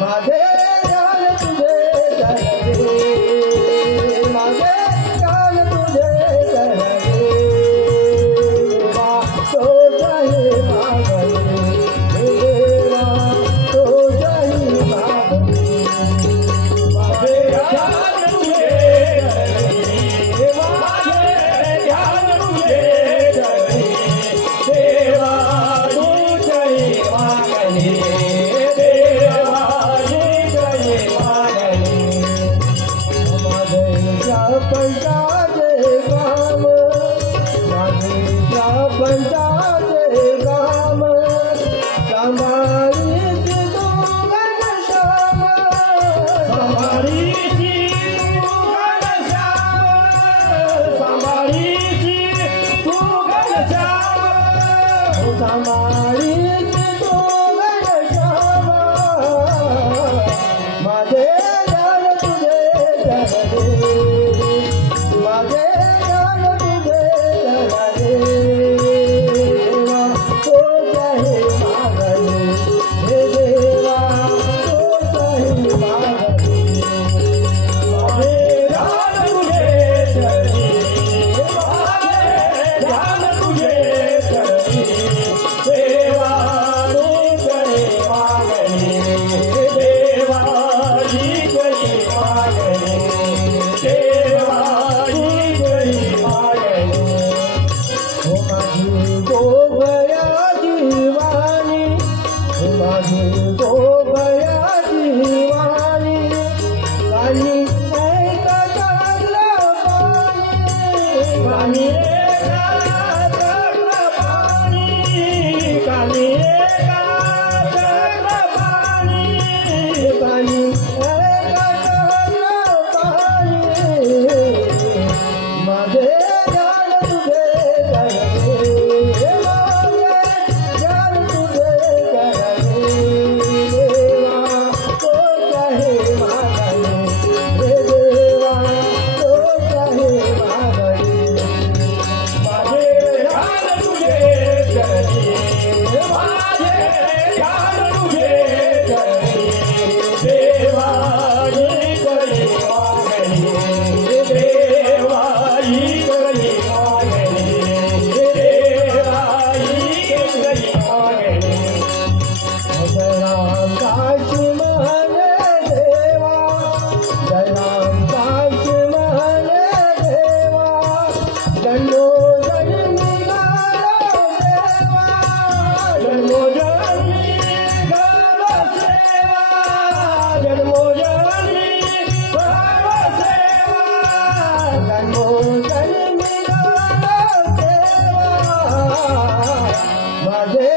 माझे ध्यान तुझे धरले, माझे ध्यान तुझे धरले, देवा तुझे मागणे, देवा तुझे मागणे, माझे ध्यान तुझे धरले, माझे ध्यान तुझे धरले, देवा तुझे मागणे, देवा तुझे मागणे, माझ्या पंचाचे काम, माझ्या पंचाचे काम, सांभाळीची तू घनश्याम, सांभाळीची तू घनश्याम, सांभाळीची तू घनश्याम, सांभाळीची तू घनश्याम, माझे ध्यान तुझे धरले, माझे ध्यान तुझे धरले, देवा तुझे मागणे, हे देवा तुझे मागणे, माझे ध्यान तुझे धरले, माझे ध्यान तुझे धरले, देवा तुझे मागणे, देवा तुझे मागणे, देवा तुझे मागणे, हो माझी गोबया जीवानी, हो माझी गोबया जीवानी, कानी ऐका चांगलं पाणी, कानी ऐका चांगलं पाणी, कानी ऐका चांगलं पाणी, कानी ऐका चांगलं पाणी, माझे ध्यान तुझे धरले, माझे ध्यान तुझे धरले, देवा तुझे मागणे, हे देवा तुझे मागणे, माझे ध्यान तुझे धरले, माझे ध्यान तुझे धरले, देवा तुझे मागणे, देवा तुझे मागणे, देवा तुझे मागणे, जयराम काशी म्हणे देवा, जयराम काशी म्हणे देवा, जन्मोजन्मी घालो सेवा, जन्मोजन्मी घालो सेवा, जन्मोजन्मी घालो सेवा, जन्मोजन्मी घालो सेवा, माझे